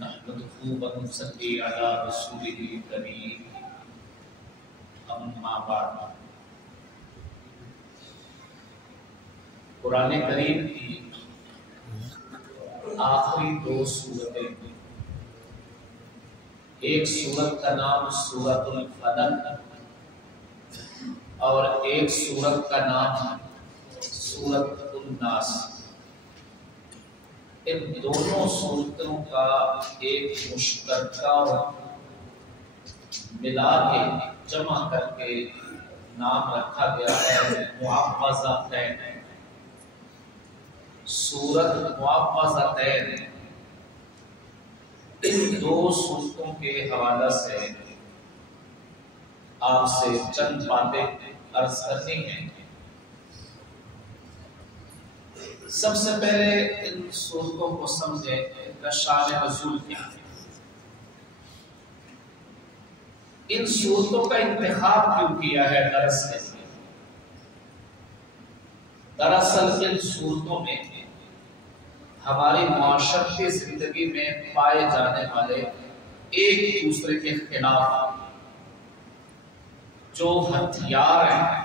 نحمده ونصلي على رسوله الكريم اما بعد۔ قرآن کریم کی آخری دو سورتیں، ایک سورت کا نام سورۃ الفلق اور ایک سورت کا نام سورۃ الناس، ان دونوں سورتوں کا ایک مشترکہ ملا کے جمع کر کے نام رکھا گیا ہے معوذتین۔ سورۃ معوذتین، ان دو سورتوں کے حوالے سے آپ سے چند باتیں عرض کرنی ہیں۔ سب سے پہلے ان سورتوں کو سمجھیں، ان کا شان نزول کیا ہے، ان سورتوں کا انتخاب کیوں کیا ہے درس کے لیے۔ دراصل ان سورتوں میں ہماری معاشرتی زندگی میں پائے جانے والے ایک دوسرے کے خلاف جو ہتھیار ہیں،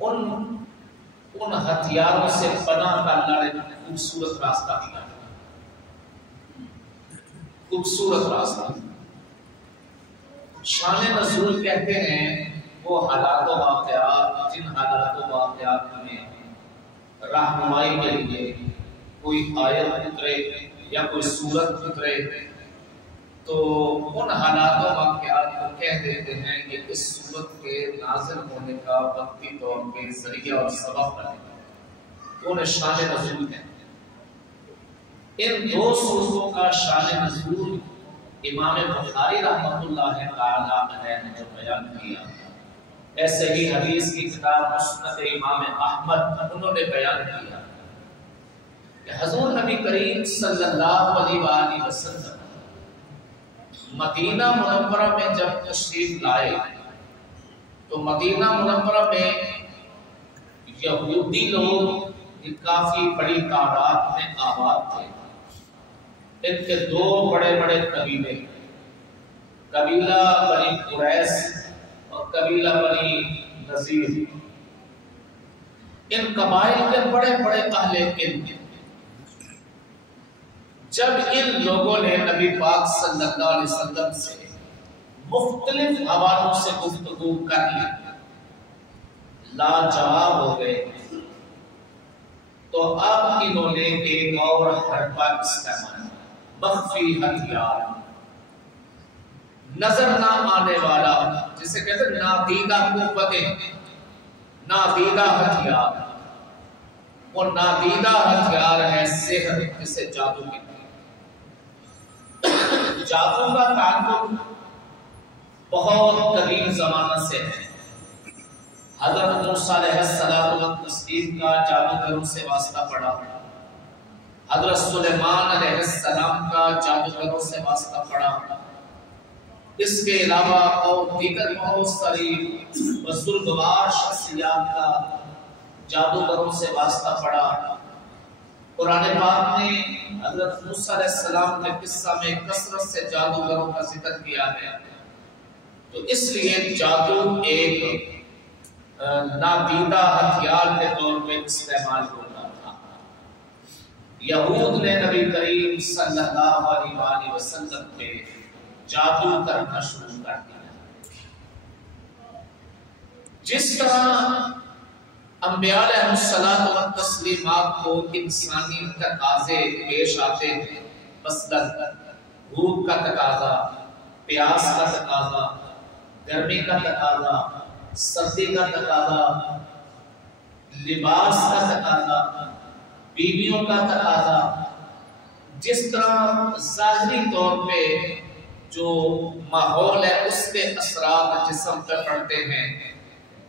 ان ہتھیاروں سے پناہ کا اللہ نے خوبصورت راستہ دیا، خوبصورت راستہ۔ شان نزول کہتے ہیں وہ حالات و واقعات، جن حالات و واقعات میں رہنمائی کے لیے کوئی آیت اترے یا کوئی سورت اترے تو ان حالات و واقعات کو کہہ دیتے ہیں کہ اس سورت کے نازل ہونے کا وقتی طور پہ ذریعہ اور سبب بنے، تو انہیں شان نزول کہتے ہیں۔ ان دو سورتوں کا شان نزول امام بخاری رحمۃ اللہ تعالی علیہ نے جو بیان کیا، ایسے ہی حدیث کی کتاب مسند امام احمد انہوں نے بیان کیا کہ حضور نبی کریم صلی اللہ علیہ وآلہ وسلم مدینہ منورہ میں جب تشریف لائے تو مدینہ منورہ میں یہودی لوگ کافی بڑی تعداد میں آباد تھے۔ ان کے دو بڑے بڑے قبیلے، قبیلہ بنی قریظ اور قبیلہ بنی نذیر، ان قبائل کے بڑے بڑے اہل علم، جب ان لوگوں نے نبی پاک صلی اللہ علیہ وسلم سے مختلف حوالوں سے گفتگو کر لی، لاجواب ہو گئے، تو اب انہوں نے ایک اور حربہ استعمال، مخفی ہتھیار، نظر نہ آنے والا، جسے کہتے ہیں نادیدہ قوتیں، نادیدہ ہتھیار۔ وہ نادیدہ ہتھیار ہے سحر، جسے جادو کہتے ہیں۔ جادو کا تعلق بہت قدیم زمانہ سے ہے۔ حضرت موسیٰ علیہ السلام کا جادوگروں سے واسطہ پڑا، حضرت سلیمان علیہ السلام کا جادوگروں سے واسطہ پڑا، اس کے علاوہ اور دیگر بہت ساری بزرگوار شخصیات کا جادوگروں سے واسطہ پڑا۔ قرآن پاک نے حضرت موسیٰ علیہ السلام کے قصہ میں کثرت سے جادوگروں کا ذکر کیا ہے، تو اس لیے جادو ایک نادیدہ ہتھیار کے طور پہ استعمال ہوتا تھا۔ یہود نے نبی کریم صلی اللہ علیہ وآلہ وسلم پہ جادو کرنا شروع کر دیا۔ جس طرح انبیاء علیہ الصلوۃ والتسلیمات کو انسانی تقاضے پیش آتے ہیں، مثلا بھوک کا تقاضا، پیاس کا تقاضا، گرمی کا تقاضا، سردی کا تقاضا، لباس کا تقاضا، بیویوں کا تقاضا، جس طرح ظاہری طور پہ جو ماحول ہے اس کے اثرات جسم پہ پڑتے ہیں،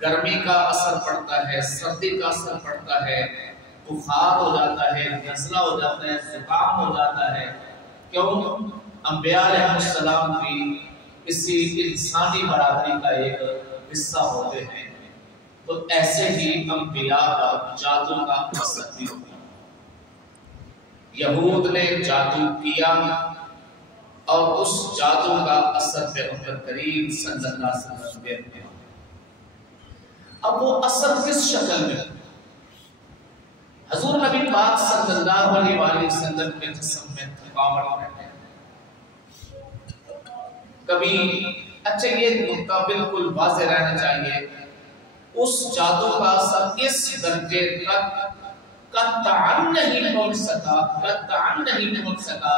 گرمی کا اثر پڑتا ہے، سردی کا اثر پڑتا ہے، بخار ہو جاتا ہے، نزلہ ہو جاتا ہے، زکام ہو جاتا ہے، کیوں؟ انبیاء علیہ السلام بھی اسی انسانی برادری کا ایک حصہ ہوتے ہیں، تو ایسے ہی انبیاء کا جادو کا اثر بھی ہوتا ہے۔ یہود نے جادو کیا اور اس جادو کا اثر پیغمبر کریم صلی اللہ علیہ وسلم پہ ہوا۔ اب وہ اثر کس شکل میں؟ حضور نبی پاک صلی اللہ علیہ وآلہ وسلم کے جسم میں تھکاوٹ رہتے ہیں۔ کبھی اچھا یہ نقطہ بالکل واضح رہنا چاہیے، اس جادو کا اثر اس درجے تک قطعاً نہیں پہنچ سکا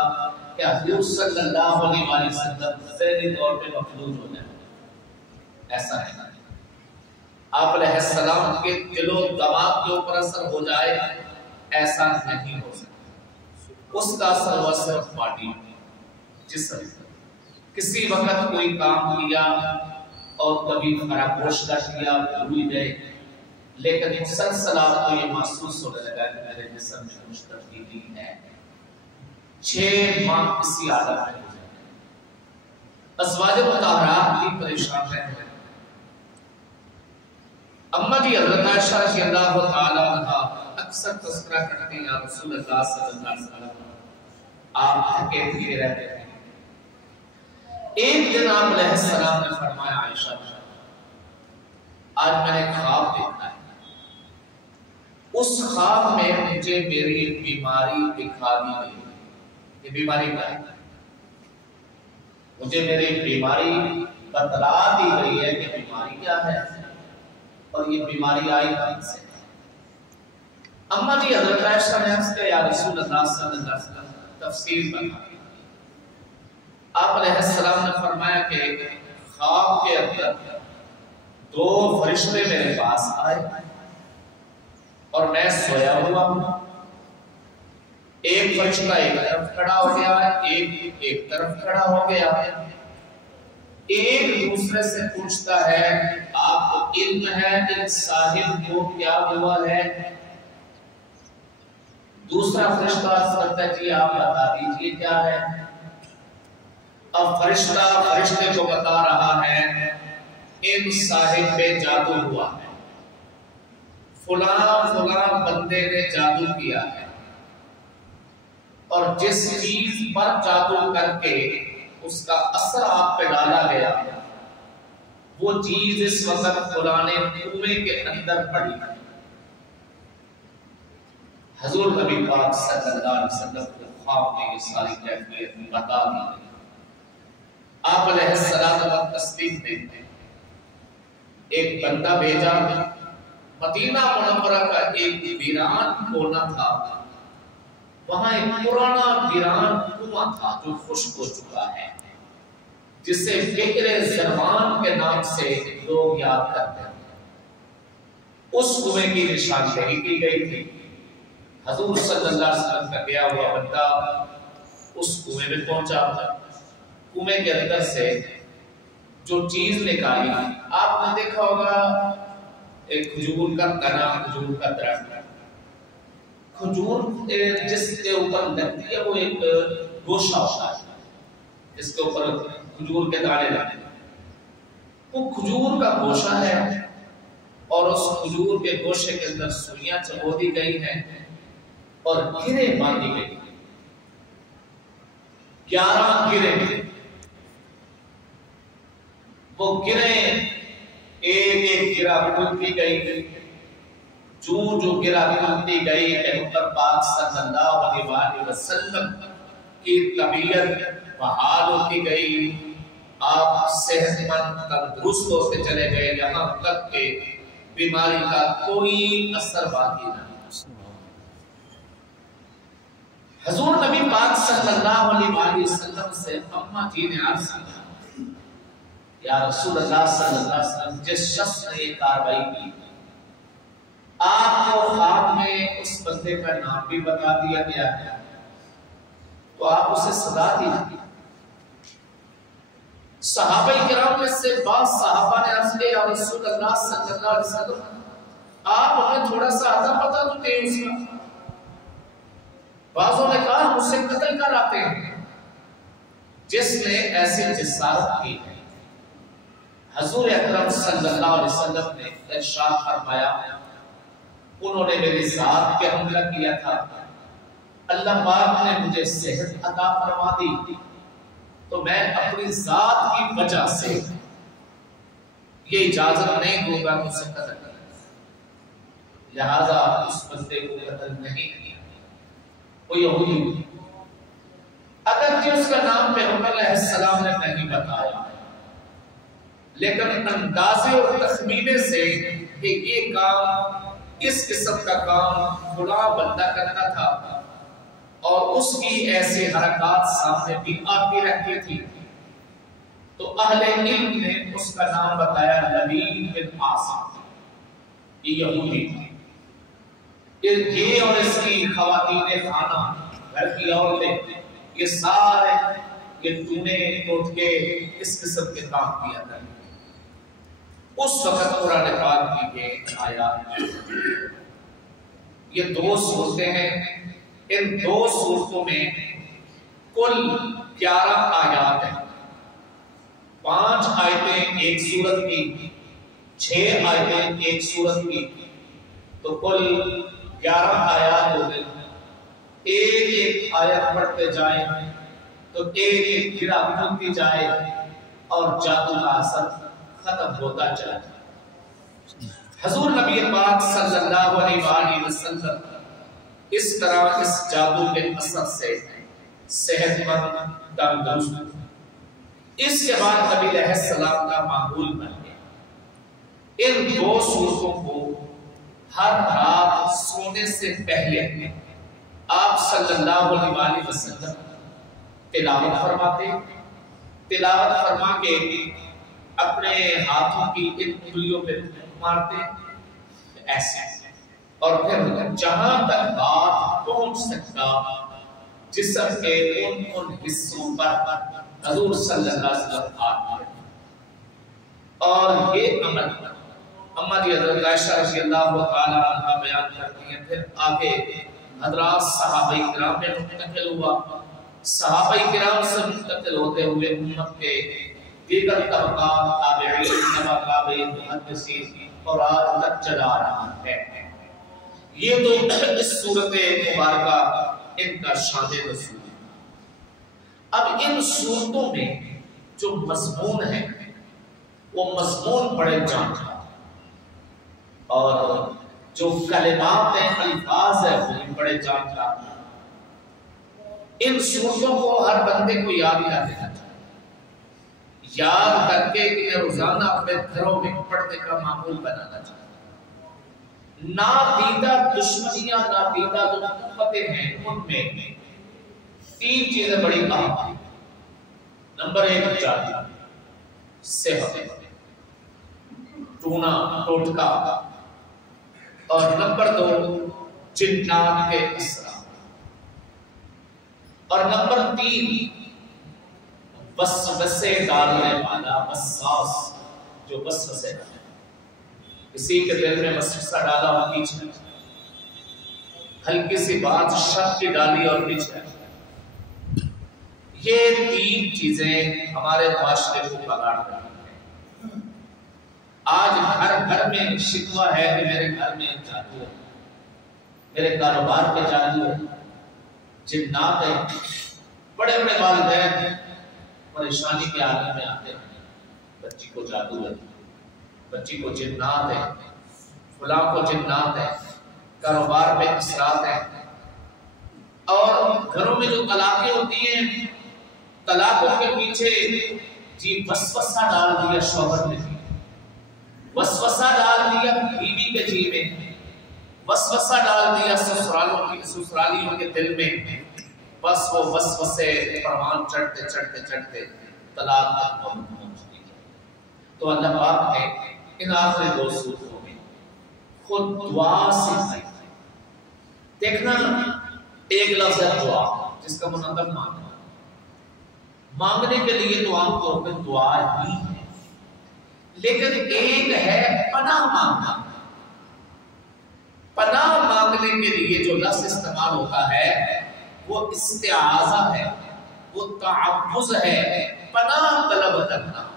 کہ حضور صلی اللہ علیہ وآلہ وسلم ذہنی طور پہ مفلوج ہو جائے، ایسا نہیں۔ آپ علیہ السلام کے دل و دماغ کے اوپر اثر ہو جائے، ایسا نہیں ہو سکتا۔ اس کا اثر ہوا صرف باڈی، جسم۔ کسی وقت کوئی کام کیا اور کبھی خرابوش کا کیا، بھول گئے، لیکن مسلسل آپ کو یہ محسوس ہونے لگا کہ میرے جسم میں کچھ تبدیلی ہے۔ 6 ماہ اسی حالت میں گزرے۔ ازواج مطہرات بھی پریشان رہے ہیں۔ اما جی حضرت عائشہ رضی اللہ تعالی عنہا اکثر تذکرہ کرتے ہیں، یا رسول اللہ صلی اللہ علیہ وسلم آپ تھکے تھکے رہتے ہیں۔ ایک دن آپ علیہ السلام نے فرمایا، عائشہ آج میں نے خواب دیکھا ہے، اس خواب میں مجھے میری بیماری دکھا دی گئی۔ یہ بیماری کیا ہے؟ مجھے میری بیماری بتلا دی گئی ہے کہ بیماری کیا ہے اور یہ بیماری آئی کہاں سے۔ اما جی حضرت عائشہ نے عرض کیا، یا رسول اللہ صلی اللہ علیہ وسلم تفسیر بتا۔ آپ علیہ السلام نے فرمایا کہ خواب کے اندر 2 فرشتے میرے پاس آئے اور میں سویا ہوا ہوں۔ ایک فرشتہ ایک طرف کھڑا ہو گیا ہے، ایک طرف کھڑا ہو گیا ہے۔ ایک دوسرے سے پوچھتا ہے، آپ کو علم ہے کہ صاحب کو کیا ہوا ہے؟ دوسرا فرشتہ عرض کرتا ہے، جی آپ بتا دیجئے کیا ہے۔ اب فرشتہ فرشتے کو بتا رہا ہے، ان صاحب پہ جادو ہوا ہے، فلاں بندے نے جادو کیا ہے، اور جس چیز پر جادو کر کے اس کا اثر آپ پہ ڈالا گیا وہ چیز اس وقت فلانے کنویں کے اندر پڑی۔ حضور نبی پاک صلی اللہ علیہ وسلم کو خواب میں یہ ساری کیفیت بتا دی۔ آپ علیہ السلام و تسلیم نے ایک بندہ بھیجا۔ مدینہ منورہ کا ایک ویران کونا تھا، وہاں ایک پرانا ویران کنواں تھا جو خشک ہو چکا ہے، جسے بئر زرمان کے نام سے لوگ یاد کرتے ہیں۔ اس کنویں کی نشاندہی کی گئی تھی۔ حضور صلی اللہ علیہ وسلم کا گیا ہوا بندہ اس کنویں میں پہنچا، کنویں کے اندر سے جو چیز نکالی، آپ نے دیکھا ہوگا ایک کھجور کا تنا، کھجور کا درخت، کھجور جس کے اوپر لگتی ہے وہ ایک گوشہ ہوتا ہے، جس کے اوپر کھجور کے دانے لگتے ہیں، وہ کھجور کا گوشہ ہے، اور اس کھجور کے گوشے کے اندر سوئیاں چبو دی گئی ہیں اور گرے باندھی گئی، 11 گرے۔ وہ گرے ایک ایک گرہ کھلتی گئی، جو گرہ کھلتی گئی پیغمبر پاک صلی اللہ علیہ وسلم کی طبیعت بحال ہوتی گئی، آپ صحت مند تندرست ہوتے چلے گئے، یہاں تک کہ بیماری کا کوئی اثر باقی نہ۔ حضور نبی پاک صلی اللہ علیہ وسلم سے اما جی نے عرض کیا، یا رسول اللہ صلی اللہ علیہ وسلم، جس شخص نے یہ کاروائی کی، آپ کو خواب میں اس بندے کا نام بھی بتا دیا گیا ہے، تو آپ اسے سزا دیجیے۔ صحابہ کرام میں سے بعض صحابہ نے عرض کیا، یا رسول اللہ صلی اللہ علیہ وسلم، آپ ہمیں تھوڑا سا آدھا پتا تو دیں اس کا۔ بعضوں نے کہا، ہم اسے قتل کراتے ہیں جس نے ایسی جسارت کی ہے۔ حضور اکرم صلی اللہ علیہ وسلم نے ارشاد فرمایا، انہوں نے میری ذات پہ حملہ کیا تھا، اللہ پاک نے مجھے صحت عطا فرما دی تو میں اپنی ذات کی وجہ سے یہ اجازت نہیں دوں گا کہ اسے قتل کریں، لہذا اس بندے کو قتل نہیں کیا۔ وہ یہودی اگرچہ اس کا نام پیغمبر علیہ السلام نے نہیں بتایا، لیکن اندازے اور تخمینے سے کہ یہ کام، اس قسم کا کام فلاں بندہ کرتا تھا اور اس کی ایسے حرکات سامنے بھی آتی رہتی تھی، تو اہل علم نے اس کا نام بتایا لبید بن عاصم، یہ یہودی تھا۔ یہ اور اس کی خواتین خانہ، گھر کی عورتیں، یہ سارے یہ ٹونے ٹوٹ کے اس قسم کے کام کیا کرتے۔ اس وقت قرآن پاک کی یہ آیات، یہ 2 صورتیں ہیں، ان 2 صورتوں میں کل 11 آیات ہیں، 5 آیتیں ایک سورت کی، 6 آیتیں ایک سورت کی، تو کل 11 آیات ہو گئی۔ ایک ایک آیت پڑھتے جائیں تو ایک ایک گرہ کھلتی جائے اور جادو کا اثر ختم ہوتا چلا جائے۔ حضور نبی پاک صلی اللہ علیہ وآلہ وسلم اس طرح اس جادو کے اثر سے صحت مند تندرست، اس کے بعد نبی علیہ السلام کا معمول بن گیا۔ ان 2 صورتوں کو ہر رات سونے سے پہلے آپ صلی اللہ علیہ وآلہ وسلم تلاوت فرماتے، تلاوت فرما کے اپنے ہاتھوں کی ان انگلیوں پہ مارتے ایسے، اور پھر جہاں تک بات پہنچ سکتا جسم کے ان حصوں پر حضور صلی اللہ علیہ وسلم آتے، اور یہ عمل اما جی حضرت عائشہ رضی اللہ تعالی عنہ بیان کرتی ہیں۔ پھر آگے حضرات صحابہ کرام میں منتقل ہوا، صحابہ کرام سے منتقل ہوتے ہوئے امت کے دیگر طبقات، تابعین، تبع تابعین، محدثین، اور آج تک چلا رہا ہے۔ یہ تو اس صورت مبارکہ ان کا شان رسول ہے۔ اب ان صورتوں میں جو مضمون ہے وہ مضمون بڑے جان کا، اور جو کلمات ہیں، الفاظ ہیں، وہ بڑے جان کا۔ ان صورتوں کو ہر بندے کو یاد کر دینا چاہیے، یاد کر کے انہیں روزانہ اپنے گھروں میں پڑھنے کا معمول بنانا چاہیے۔ نادیدہ دشمنیاں، نادیدہ جو نفرتیں ہیں، ان میں 3 چیزیں بڑی اہم ہیں۔ نمبر 1 جادو، صحت، ٹونا ٹوٹکا، اور نمبر 2 جنات کے اثرات، اور نمبر 3 وسوسے ڈالنے والا وسواس، جو وسوسے ڈالے، کسی کے دل میں وسوسہ ڈالا اور پیچھے، ہلکی سی بات شک کی ڈالی اور پیچھے۔ یہ 3 چیزیں ہمارے معاشرے کو بگاڑ رہی ہیں۔ آج ہر گھر میں شکوہ ہے کہ میرے گھر میں جادو ہے، میرے کاروبار پہ جادو ہے، جنات ہے۔ بڑے بڑے والدین پریشانی کے عالم میں آتے ہیں، بچی کو جادو ہے، بچی کو جنات ہے، فلاں کو جنات ہے، کاروبار پہ اثرات ہیں۔ اور گھروں میں جو طلاقیں ہوتی ہیں، طلاقوں کے پیچھے جی وسوسہ ڈال دیا شوہر نے، وسوسہ ڈال دیا بیوی کے جی میں، وسوسہ ڈال دیا سسرالیوں کے دل میں، بس وہ وسوسے پروان چڑھتے چڑھتے چڑھتے طلاق تک پہنچتی ہے۔ تو اللہ پاک نے ان آخری 2 صورتوں میں خود دعا سکھائی۔ دیکھنا، ایک لفظ ہے دعا، جس کا مطلب مانگنا۔ مانگنے کے لیے تو عام طور پہ دعا ہی ہے، لیکن ایک ہے پناہ مانگنا۔ پناہ مانگنے کے لیے جو لفظ استعمال ہوتا ہے وہ استعاذہ ہے، وہ تعوذ ہے، پناہ طلب کرنا۔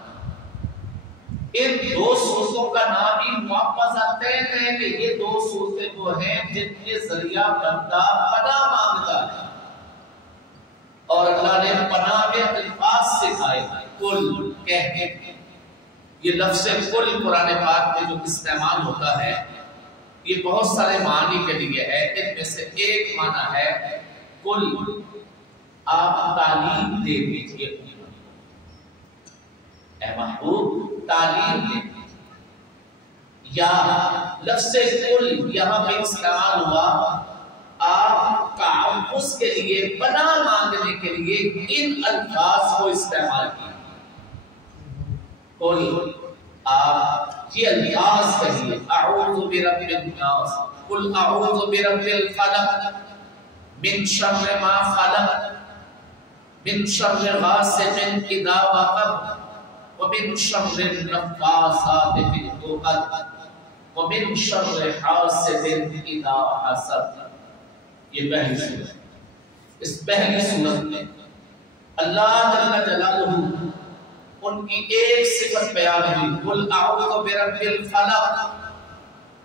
ان 2 صورتوں کا نام ہی معوذتین ہے کہ یہ 2 صورتیں وہ ہیں جن کے ذریعہ بندہ پناہ مانگتا ہے۔ کل کہنے، یہ لفظ کل قرآن پاک میں جو استعمال ہوتا ہے یہ بہت سارے معنی کے لیے ہے، ان میں سے ایک معنی ہے کل، آپ تعلیم دے دیجئے، اے محبوب تعلیم دے دیجئے۔ یا لفظ کل یہاں پہ استعمال ہوا آپ تعوذ کے لیے، پناہ مانگنے کے لیے ان الفاظ کو استعمال کیا۔ کل آپ یہ الفاظ کہیے، اعوذ برب الناس، قل اعوذ برب الفلق، من شر ما خلق، من شر غاسق اذا وقب، ومن شر النفاثات في العقد، ومن شر حاسد اذا حسد۔ یہ پہلی صورت، اس پہلی صورت میں اللہ جل جلالہ ان کی ایک صفت بیان ہوئی، قل اعوذ برب الفلق،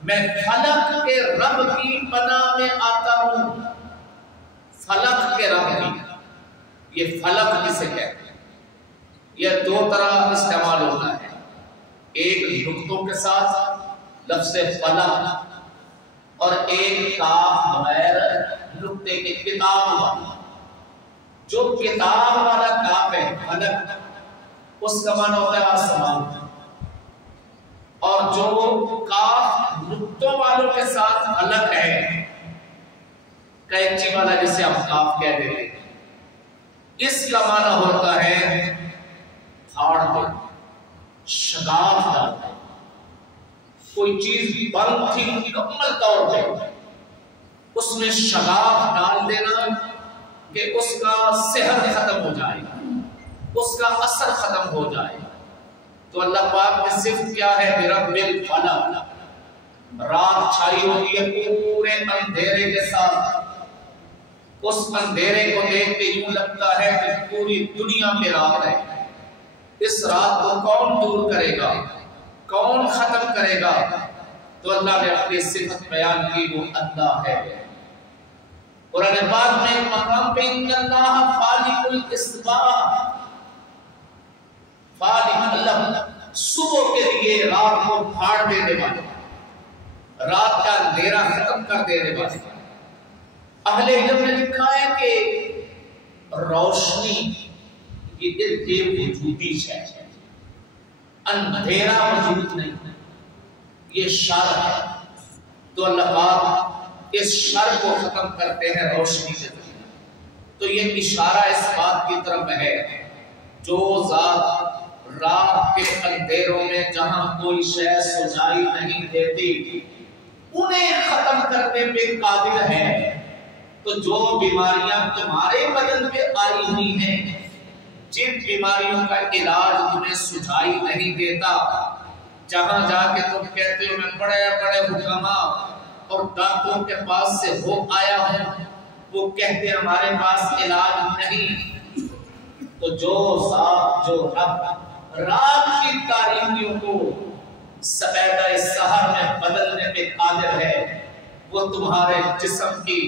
میں فلق کے رب کی پناہ میں آتا ہوں۔ فلق کے رب کی، یہ فلق کسے کہتے ہیں؟ یہ دو طرح استعمال ہوتا ہے، ایک نقطوں کے ساتھ لفظ فلق، اور ایک کاف بغیر نقطے کے کتاب والا۔ جو کتاب والا کاف ہے فلق، اس کا معنی ہوتا ہے آسمان، اور جو کاف نقطوں والوں کے ساتھ الگ ہے، کینچی والا جسے آپ کاف کہہ دیتے ہیں، اس کا معنی ہوتا ہے پھاڑ دے، شگاف ڈال دے۔ کوئی چیز بند تھی مکمل طور پہ، اس میں شگاف ڈال دینا کہ اس کا صحت ختم ہو جائے گا، اس کا اثر ختم ہو جائے گا۔ تو اللہ پاک کی صفت کیا ہے؟ برب الفلق، رات چھائی ہوتی ہے پورے اندھیرے کے ساتھ، اس اندھیرے کو دیکھ کے یوں لگتا ہے کہ پوری دنیا میں رات ہے، اس رات کو کون دور کرے گا، کون ختم کرے گا؟ تو اللہ نے اپنی صفت بیان کی، وہ اللہ ہے۔ قرآن پاک میں ایک مقام پہ ان اللہ فالق الاصباح، فالق اللہ صبح کے لیے رات کو پھاڑ دینے والے، رات کا اندھیرا ختم کر دینے والے۔ اہل علم نے لکھا ہے کہ روشنی یہ ارد گرد وجودی ہے، اندھیرا وجود نہیں، یہ شر ہے۔ تو اللہ پاک اس شر کو ختم کرتے ہیں روشنی سے۔ تو یہ اشارہ اس بات کی طرف ہے، جو ذات رات کے اندھیروں میں جہاں کوئی شے سجائی نہیں دیتی انہیں ختم کرنے پہ قادر ہے۔ تو جو بیماریاں تمہارے بدن پہ آئی ہوئی ہیں، جن بیماریوں کا علاج تمہیں سجائی نہیں دیتا، جہاں جا کے تم کہتے ہو میں بڑے بڑے حکماء اور ڈاکٹروں کے پاس سے ہو آیا ہوں، وہ کہتے ہیں ہمارے پاس علاج نہیں۔ تو جو ذات، جو رب رات کی تاریکیوں کو سبیدہ سحر میں بدلنے پہ قادر ہے، وہ تمہارے جسم کی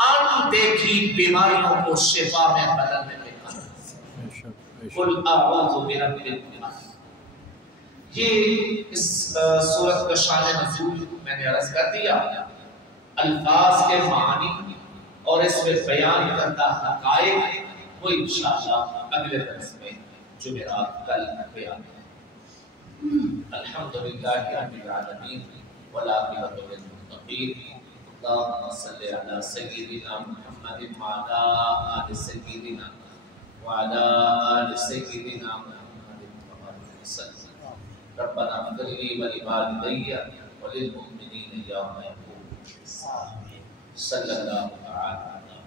ان دیکھی بیماریوں کو شفا میں بدلنے پہ قادر ہے۔ قل اعوذ برب الفلق۔ یہ اس سورت کا شان نزول میں نے عرض کر دیا، الفاظ کے معنی اور اس میں بیان کرتا حقائق وہ انشاءاللہ اگلے درس میں جمعرات کل بیان ہے۔ الحمدللہ رب العالمین والعاقبۃ للمتقین، اللهم صل على سيدنا محمد وعلى آل سيدنا وعلى آل سيدنا محمد وبارك وسلم۔ ربنا اغفر لي ولوالدي وللمؤمنين يوم يقوم الحساب۔ صلی اللہ تعالی